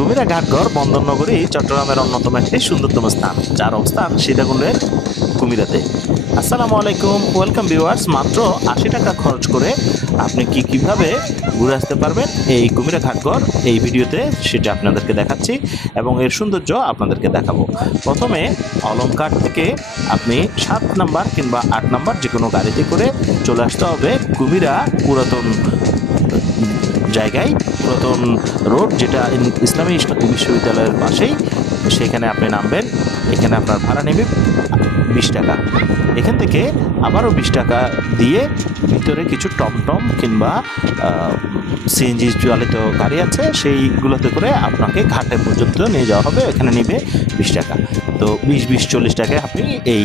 কুমিরা ঘাটঘর বন্দরনগরী চট্টগ্রামের অন্যতম একটি সুন্দরতম স্থান, যার অবস্থান সীতাকুণ্ডের কুমিরাতে। আসসালামু আলাইকুম, ওয়েলকাম ভিউয়ার্স। মাত্র 80 টাকা খরচ করে আপনি কিভাবে ঘুরে আসতে পারবেন এই কুমিরা ঘাটঘর, এই ভিডিওতে সেটা আপনাদেরকে দেখাচ্ছি এবং এর সৌন্দর্য আপনাদেরকে দেখাবো। প্রথমে অলংকার থেকে আপনি 7 নাম্বার কিংবা 8 নাম্বার যে কোনো গাড়িতে করে চলে আসতে হবে কুমিরা পুরাতন জায়গায়, পুরাতন রোড, যেটা ইসলামী বিশ্ববিদ্যালয়ের পাশেই। সেখানে আপনি নামবেন। এখানে আপনার ভাড়া নেবে 20 টাকা। এখান থেকে আবারও 20 টাকা দিয়ে ভিতরে কিছু টমটম কিংবা সিএনজি চালিত গাড়ি আছে, সেইগুলোতে করে আপনাকে ঘাটে পর্যন্ত নিয়ে যাওয়া হবে। এখানে নেবে 20 টাকা। তো 20-40 টাকায় আপনি এই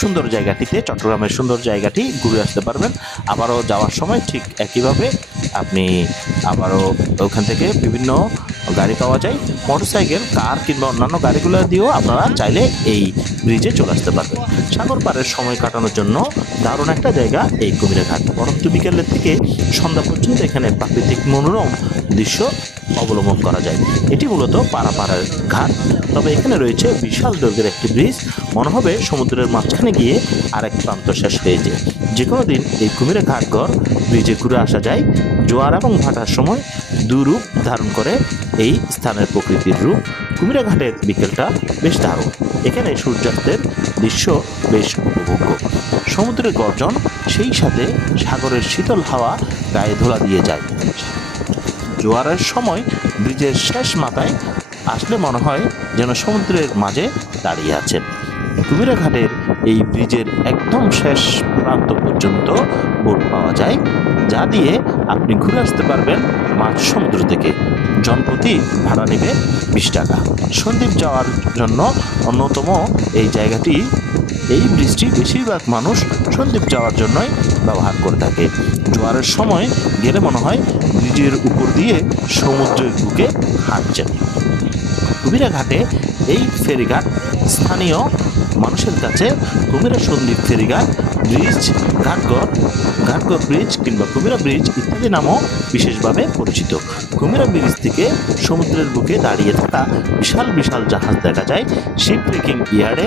সুন্দর জায়গাটিতে, চট্টগ্রামের সুন্দর জায়গাটি ঘুরে আসতে পারবেন। আবারও যাওয়ার সময় ঠিক একইভাবে আপনি আবারও ওখান থেকে বিভিন্ন গাড়ি পাওয়া যায়, মোটরসাইকেল, কার কিংবা অন্যান্য গাড়িগুলো দিয়েও আপনারা চাইলে এই ব্রিজে চলে আসতে পারবেন। সাগর পাড়ের সময় কাটানোর জন্য দারুণ একটা জায়গা এই কুমিরা ঘাট। পরন্ত বিকেলের থেকে সন্ধ্যা পর্যন্ত এখানে প্রাকৃতিক মনোরম দৃশ্য অবলম্বন করা যায়। এটি মূলত পাড়াপাড়ার ঘাট, তবে এখানে রয়েছে বিশাল দৈর্ঘ্যের একটি ব্রিজ। মনে হবে সমুদ্রের মাঝখানে গিয়ে আরেক প্রান্ত শেষ হয়ে যায়। যে কোনো দিন এই কুমিরা ঘাটঘর ব্রিজে ঘুরে আসা যায়। জোয়ার এবং ভাটার সময় দুরূপ ধারণ করে এই স্থানের প্রকৃতির রূপ। কুমিরা ঘাটের বিকেলটা বেশ দারুণ। এখানে সূর্যাস্তের দৃশ্য বেশ উপভোগ্য। সমুদ্রের গর্জন, সেই সাথে সাগরের শীতল হাওয়া গায়ে ধোলা দিয়ে যায়। জোয়ারের সময় ব্রিজের শেষ মাথায় আসলে মনে হয় যেন সমুদ্রের মাঝে দাঁড়িয়ে আছেন। কুমিরা ঘাটের এই ব্রিজের একদম শেষ প্রান্ত পর্যন্ত বোট পাওয়া যায়, যা দিয়ে আপনি ঘুরে আসতে পারবেন মাঝ সমুদ্র থেকে। জনপ্রতি ভাড়া নেবে 20 টাকা। সন্দ্বীপ যাওয়ার জন্য অন্যতম এই জায়গাটি, এই ব্রিজটি বেশিরভাগ মানুষ সন্দ্বীপ যাওয়ার জন্যই ব্যবহার করে থাকে। জোয়ারের সময় গেলে মনে হয় ব্রিজের উপর দিয়ে সমুদ্রের বুকে হাঁটছেন। কুমিরা ঘাটে এই ফেরিঘাট স্থানীয় মানুষের কাছে কুমিরা সন্দ্বীপ ফেরিঘাট, ব্রিজ, ঘাটঘর ব্রিজ কিংবা কুমিরা ব্রিজ ইত্যাদি নামও বিশেষভাবে পরিচিত। কুমিরা ব্রিজ থেকে সমুদ্রের বুকে দাঁড়িয়ে থাকা বিশাল বিশাল জাহাজ দেখা যায়। শিপ ব্রেকিং ইয়ার্ডে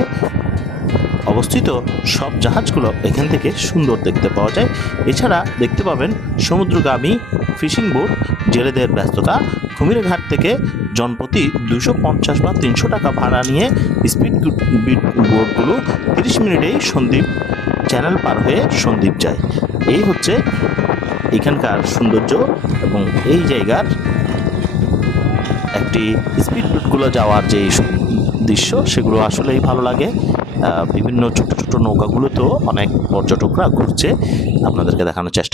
অবস্থিত সব জাহাজগুলো এখান থেকে সুন্দর দেখতে পাওয়া যায়। এছাড়া দেখতে পাবেন সমুদ্রগামী ফিশিং বোট, জেলেদের ব্যস্ততা। কুমিরা ঘাট থেকে জনপ্রতি 250 বা 300 টাকা ভাড়া নিয়ে স্পিড বোটগুলো 30 মিনিটেই সন্দ্বীপ চ্যানেল পার হয়ে সন্দ্বীপ যায়। এই হচ্ছে এখানকার সৌন্দর্য এবং এই জায়গার একটি স্পিড বোটগুলো যাওয়ার যে দৃশ্য, সেগুলো আসলেই ভালো লাগে। বিভিন্ন ছোট ছোট নৌকাগুলোতেও অনেক পর্যটকরা ঘুরছে, আপনাদেরকে দেখানোর চেষ্টা